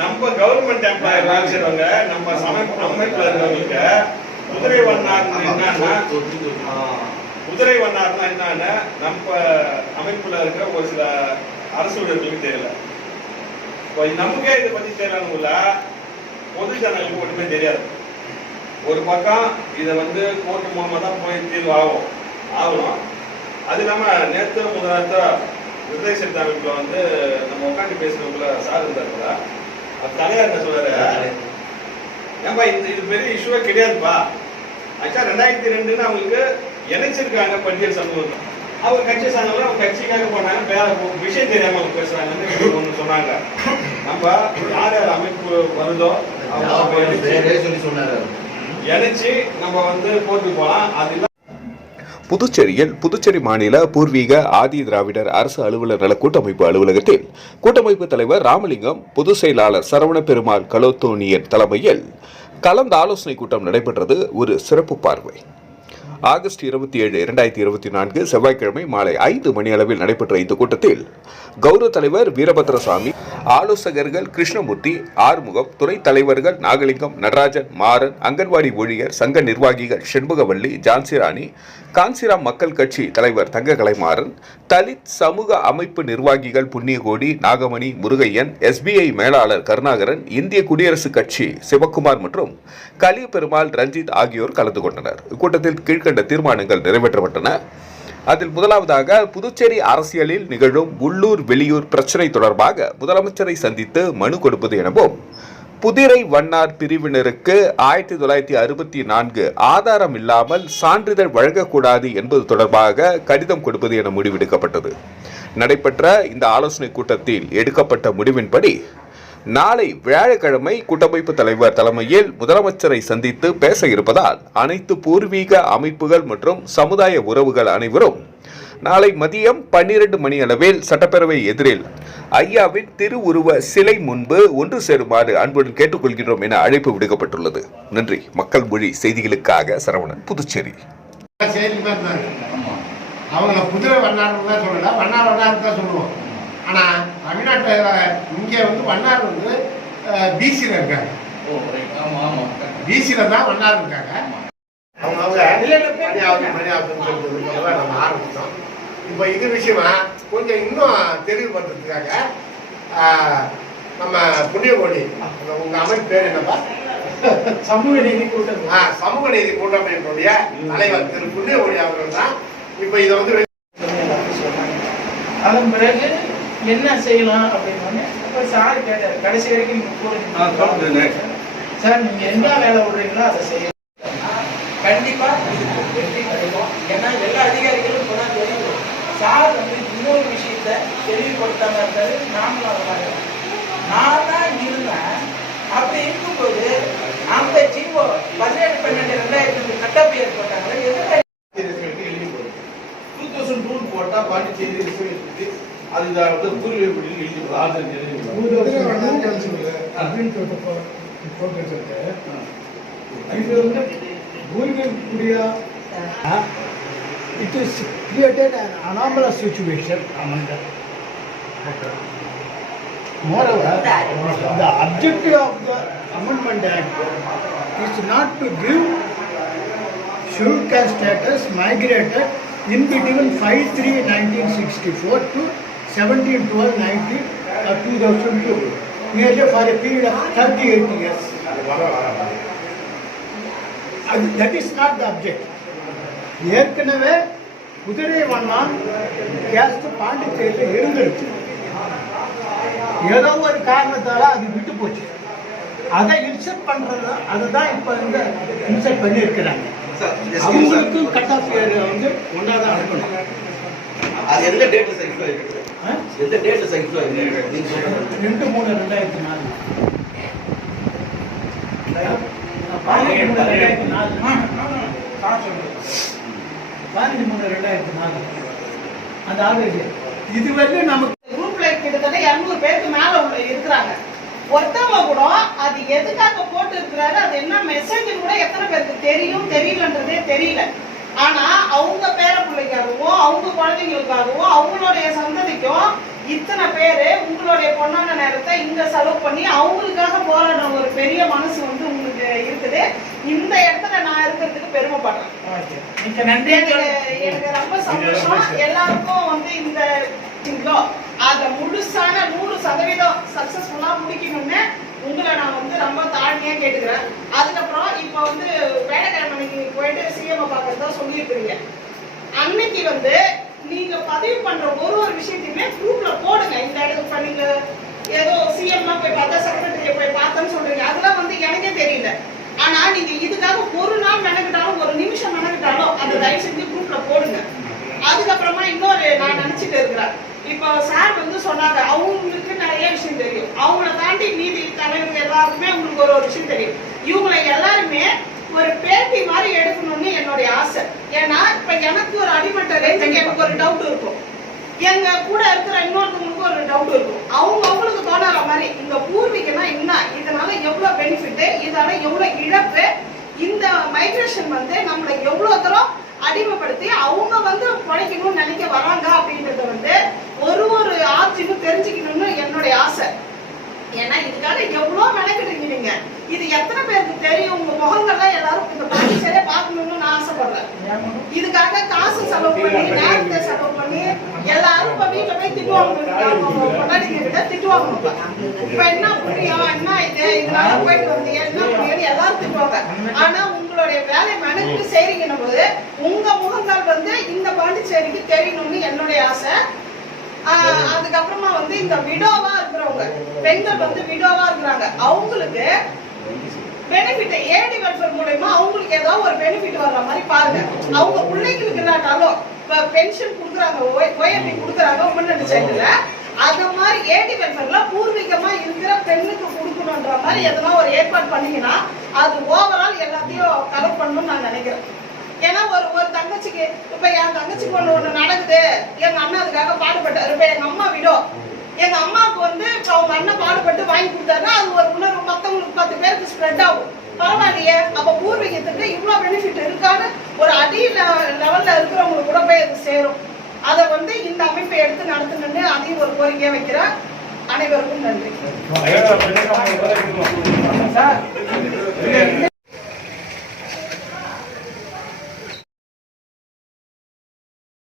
நம்ம government employer வேலை செய்றவங்க நம்ம சமைப்பு அமைப்புல இருக்கிறவங்களுக்கு குதிரை வண்ணார்னு என்னன்னா குதிரை வண்ணார்னா என்னன்னு நம்ம அமைப்புல இருக்கிற ஒரு சில அரசு ஊழியர்களுக்கு தெரியல. இப்போ நமக்கே இதை பத்தி தெரியலனுக்குள்ள பொது ஜனங்களுக்கு ஒண்ணுமே தெரியாது. ஒரு பக்கம் இதை வந்து கோர்ட் மூலமா தான் போய் தீர்வு ஆகும் ஆகணும். அது இல்லாம நேற்று முதலாத்த விடுதலை சிறுத்தை அமைப்புல வந்து நம்ம உட்காந்து பேசுறவங்கள சார் இருந்தாருல அது தலைவர் என்ன சொல்றாரு? ஏன்பா இந்த இது பெரிய இஷ்யூவே கிடையாதுப்பா. ஆக்சுவலா ரெண்டாயிரத்தி ரெண்டுன்னு அவங்களுக்கு இணைச்சிருக்காங்க பட்டியல் சமூகம் அவங்க கட்சி சார்ந்தவங்க அவங்க கட்சிக்காக போனாங்க வேற விஷயம் தெரியாம அவங்க பேசுறாங்கன்னு ஒண்ணு சொன்னாங்க. நம்ம யார் யார் அமைப்பு வருதோ அவங்க சொல்லி சொன்னாரு இணைச்சு நம்ம வந்து போட்டு போகலாம் அது புதுச்சேரியில் புதுச்சேரி மாநில பூர்வீக ஆதி திராவிடர் அரசு அலுவலர் நல கூட்டமைப்பு அலுவலகத்தில் கூட்டமைப்பு தலைவர் ராமலிங்கம் பொதுச் செயலாளர் சரவண பெருமாள் கலோத்தோனியன் தலைமையில் கலந்து ஆலோசனை கூட்டம் நடைபெற்றது. ஒரு சிறப்பு பார்வை. ஆகஸ்ட் இருபத்தி ஏழு இரண்டாயிரத்தி இருபத்தி நான்கு செவ்வாய்க்கிழமை மாலை ஐந்து மணி அளவில் நடைபெற்ற இந்த கூட்டத்தில் கௌரவ தலைவர் வீரபத்ரசாமி ஆலோசகர்கள் கிருஷ்ணமூர்த்தி ஆறுமுகம் துறை தலைவர்கள் நாகலிங்கம் நடராஜன் மாறன் அங்கன்வாடி ஊழியர் சங்க நிர்வாகிகள் செண்பகவல்லி ஜான்சிராணி காஞ்சிராம் மக்கள் கட்சி தலைவர் தங்க கலைமாறன் தலித் சமூக அமைப்பு நிர்வாகிகள் புண்ணியகோடி நாகமணி முருகையன் எஸ்பிஐ மேலாளர் கருணாகரன் இந்திய குடியரசுக் கட்சி சிவக்குமார் மற்றும் கலியபெருமாள் ரஞ்சித் ஆகியோர் கலந்து கொண்டனர். இக்கூட்டத்தில் இரண்டு தீர்மானங்கள் நிறைவேற்றப்பட்டன. அதில் முதலாவதாக புதுச்சேரி அரசியலில் நிகழும் உள்ளூர் வெளியூர் பிரச்சனை தொடர்பாக முதலமைச்சரை சந்தித்து மனு கொடுப்பது எனவும் புதிரை வண்ணார் பிரிவினருக்கு ஆயிரத்தி தொள்ளாயிரத்தி அறுபத்தி நான்கு ஆதாரம் இல்லாமல் சான்றிதழ் வழங்கக்கூடாது என்பது தொடர்பாக கடிதம் கொடுப்பது என முடிவெடுக்கப்பட்டது. நடைபெற்ற இந்த ஆலோசனை கூட்டத்தில் எடுக்கப்பட்ட முடிவின்படி நாளை வியாழக்கிழமை கூட்டமைப்பு தலைவர் தலைமையில் முதலமைச்சரை சந்தித்து பேச இருப்பதால் அனைத்து பூர்வீக அமைப்புகள் மற்றும் சமுதாய உறவுகள் அனைவரும் நாளை மதியம் பன்னிரண்டு மணி அளவில் சட்டப்பேரவை எதிரில் ஐயாவின் திருவுருவ சிலை முன்பு ஒன்று சேருமாறு அன்புடன் கேட்டுக்கொள்கின்றோம் என அழைப்பு விடுக்கப்பட்டுள்ளது. நன்றி. மக்கள் மொழி செய்திகளுக்காக சரவணன் புதுச்சேரி. அவங்கள குதிரை வண்ணாருன்னு தான் சொல்லல வண்ணார் வண்ணாருன்னு தான் சொல்லுவோம். ஆனால் தமிழ்நாட்டில் இங்கே வந்து வண்ணார் வந்து பிசியில் இருக்காங்க பிசியில் தான் வண்ணார் இருக்காங்க. அவங்க அவங்க மணியாவது நம்ம ஆரம்பித்தோம் இப்போ இது விஷயமா கொஞ்சம் இன்னும் தெளிவுபடுத்துறதுக்காக ஆஹ், நம்ம புண்ணியகோடி உங்க அமைப்பு பேர் என்னப்பா? சமூக நீதி கூட்டம் ஆ, சமூக நீதி கூட்டமைப்பினுடைய தலைவர் திரு புண்ணியகோடி அவர்கள் தான் இப்போ இதை வந்து அதன் பிறகு என்ன செய்யலாம் அப்படின்னு அப்ப சார் கேட்டார் கடைசி வரைக்கும் நீங்க ஆ, சொல்லுங்க. போடுங்க சார் நீங்க என்ன வேலை விடுறீங்களோ அதை செய்யலாம் கண்டிப்பா இதுக்கு வெற்றி கிடைக்கும் ஏன்னா எல்லா அதிகாரிகளும் இப்பதான் தெரியும் சார் வந்து இன்னொரு விஷயத்த தெளிவுபடுத்தாம இருக்காரு. நாமளும் அதனால நான் தான் இருந்தேன். அப்படி இருக்கும்போது அந்த ஜீவோ பதினேழு பன்னெண்டு ரெண்டாயிரத்தி கட்டப்பை ஏற்பட்டாங்க எதிர்ப்பு டூ தௌசண்ட் டூ போட்டா பாண்டிச்சேரி அது இதை வந்து பூர்வீக குடியில் எழுதி ஆதரவு இது வந்து பூர்வீகுடிய it is created an anomalous situation among them. Moreover, the objective of the Amendment Act is not to give scheduled caste status migrated in between 5-3-1964 to 17-12-19 or 2002, nearly for a period of 38 years. அது that is not the object ஏற்கனவே குதிரை வண்ணான் caste பாண்டிச்சேரியில் இருந்துருச்சு ஏதோ ஒரு காரணத்தால அது விட்டு போச்சு. அதை இன்செர்ட் பண்றது அதுதான் இப்போ இந்த இன்செர்ட் பண்ணியிருக்கிறாங்க. அவங்களுக்கும் கட் ஆஃப் வந்து ஒன்றா தான் இருக்கணும் அது எந்த இருக்குது ஆ? எந்த ரெண்டு மூணு ரெண்டாயிரத்தி நாலு. ரெண்டாயிரத்தி நாலு. பதினஞ்சு மூணு ரெண்டாயிரத்தி நாலு. அந்த ஆவரேஜ் நமக்கு குரூப்ல கிட்டத்தட்ட இருநூறு பேருக்கு மேல உள்ள இருக்கிறாங்க. ஒருத்தவங்க கூட அது எதுக்காக போட்டு இருக்கிறாரு அது என்ன மெசேஜ் கூட எத்தனை பேருக்கு தெரியும் தெரியலன்றதே தெரியல. ஆனா அவங்க பேர பிள்ளைக்காகவும் அவங்க குழந்தைங்களுக்காகவும் அவங்களுடைய சந்ததிக்கும் இத்தனை பேரு உங்களுடைய பொண்ணான நேரத்தை இங்க செலவு பண்ணி அவங்களுக்காக போராடுற ஒரு பெரிய மனசு வந்து உங்களுக்கு இருக்குது. இந்த இடத்துல நான் இருக்கிறதுக்கு பெருமைப்படுறேன். எனக்கு ரொம்ப சந்தோஷம். எல்லாருக்கும் வந்து இந்த இந்தோ அத முழுசான நூறு சதவீதம் சக்சஸ்ஃபுல்லா முடிக்கணும்னு உங்களை நான் வந்து ரொம்ப தாழ்மையா கேட்டுக்கிறேன். அதுக்கப்புறம் இப்போ வந்து வேலைக்கிழமைக்கு போயிட்டு சிஎம் பார்க்கறதா சொல்லியிருக்கிறீங்க. அன்னைக்கு வந்து நீங்க பதிவு பண்ற ஒரு ஒரு விஷயத்தையுமே குரூப்ல போடுங்க. இந்த இடத்துக்கு இப்ப நீங்க ஏதோ சிஎம்லாம் போய் பார்த்தா செக்ரட்டரிய போய் பார்த்தேன்னு சொல்றீங்க. அதெல்லாம் வந்து எனக்கே தெரியல. ஆனா நீங்க இதுக்காக ஒரு நாள் நினைக்கிட்டாலும் ஒரு நிமிஷம் நினைக்கிட்டாலும் அதை தயவு செஞ்சு குரூப்ல போடுங்க. அதுக்கப்புறமா இன்னொரு நான் நினைச்சிட்டு இருக்கிறேன். இப்போ சார் வந்து சொன்னாங்க அவங்களுக்கு விஷயம் தெரியும். அவங்கள தாண்டி மீதி தலைவங்க எல்லாருக்குமே உங்களுக்கு ஒரு ஒரு விஷயம் தெரியும். இவங்களை எல்லாருமே ஒரு பேட்டி மாதிரி எடுக்கணும்னு என்னுடைய ஆசை. ஏன்னா இப்ப எனக்கு ஒரு அடிமட்ட ரேஞ்சுக்கு எனக்கு ஒரு டவுட் இருக்கும். எங்க கூட இருக்கிற இன்னொருத்தவங்களுக்கு ஒரு டவுட் இருக்கும். அவங்க அவங்களுக்கு தோணுற மாதிரி இந்த பூர்வீகம்னா என்ன? இதனால எவ்வளவு பெனிஃபிட் இதனால எவ்வளவு இழப்பு? இந்த மைக்ரேஷன் வந்து நம்மளை எவ்வளவு தூரம் அடிமைப்படுத்தி அவங்க வந்து பிழைக்கணும்னு நினைக்க வராங்க அப்படின்றத வந்து ஒரு ஒரு ஆட்சியும் தெரிஞ்சுக்கணும்னு என்னுடைய ஆசை ஏன்னா இதுக்காக எவ்வளவு மெனக்கிடுறீங்க நீங்க. இது எத்தனை பேருக்கு தெரியும்? உங்க முகங்கள்லாம் எல்லாரும் இந்த பாண்டிச்சேரிய பார்க்கணும்னு நான் ஆசைப்படுறேன். இதுக்காக காசு செலவு பண்ணி நேரத்தை செலவு பண்ணி எல்லாரும் இப்ப வீட்டுல போய் திட்டுவாங்க. கிட்ட திட்டுவாங்க இப்ப. இப்ப என்ன புரியும்? என்ன இது? இதனால போயிட்டு வந்தீங்க. என்ன புரியும் எல்லாரும் திட்டுவாங்க. ஆனா உங்களுடைய வேலை மெனக்கிட்டு செய்றீங்கன்னும் போது உங்க முகங்கள் வந்து இந்த பாண்டிச்சேரிக்கு தெரியணும்னு என்னுடைய ஆசை. அதுக்கப்புறமா வந்து இந்த விடோவா இருக்கிறவங்க. பெண்கள் வந்து விடோவா இருக்கிறாங்க. அவங்களுக்கு பெனிஃபிட் ஏடி வெல்ஃபேர் மூலயமா அவங்களுக்கு ஏதாவது ஒரு பெனிஃபிட் வர்ற மாதிரி பாருங்க. அவங்க பிள்ளைங்களுக்கு இல்லாட்டாலும் இப்ப பென்ஷன் கொடுக்குறாங்க ஓஎம்பி கொடுக்குறாங்க உமன் சைடுல அந்த மாதிரி ஏடி வெல்ஃபேர்ல பூர்வீகமா இருக்கிற பெண்ணுக்கு கொடுக்கணும்ன்ற மாதிரி எதனா ஒரு ஏற்பாடு பண்ணீங்கன்னா அது ஓவரால் எல்லாத்தையும் கவர் பண்ணணும்னு நான் நினைக்கிறேன். ஏன்னா ஒரு ஒரு தங்கச்சிக்கு இப்ப என் தங்கச்சிக்கு ஒண்ணு ஒண்ணு நடக்குது. எங்க அண்ணன் அதுக்காக பாடுபட்டாரு. இப்ப எங்க அம்மா விடும் எங்க அம்மாவுக்கு வந்து இப்ப அவங்க அண்ணன் பாடுபட்டு வாங்கி கொடுத்தாருன்னா அது ஒரு உணர்வு. மத்தவங்களுக்கு பத்து பேருக்கு ஸ்ப்ரெட் ஆகும். பரவாயில்லையே. அப்ப பூர்வீகத்துக்கு இவ்வளவு பெனிஃபிட் இருக்கான்னு ஒரு அடி லெவல்ல இருக்கிறவங்களுக்கு கூட போய் அது சேரும். அதை வந்து இந்த அமைப்பை எடுத்து நடத்தணும்னு அதையும் ஒரு கோரிக்கையா வைக்கிறேன் அனைவருக்கும் நன்றி.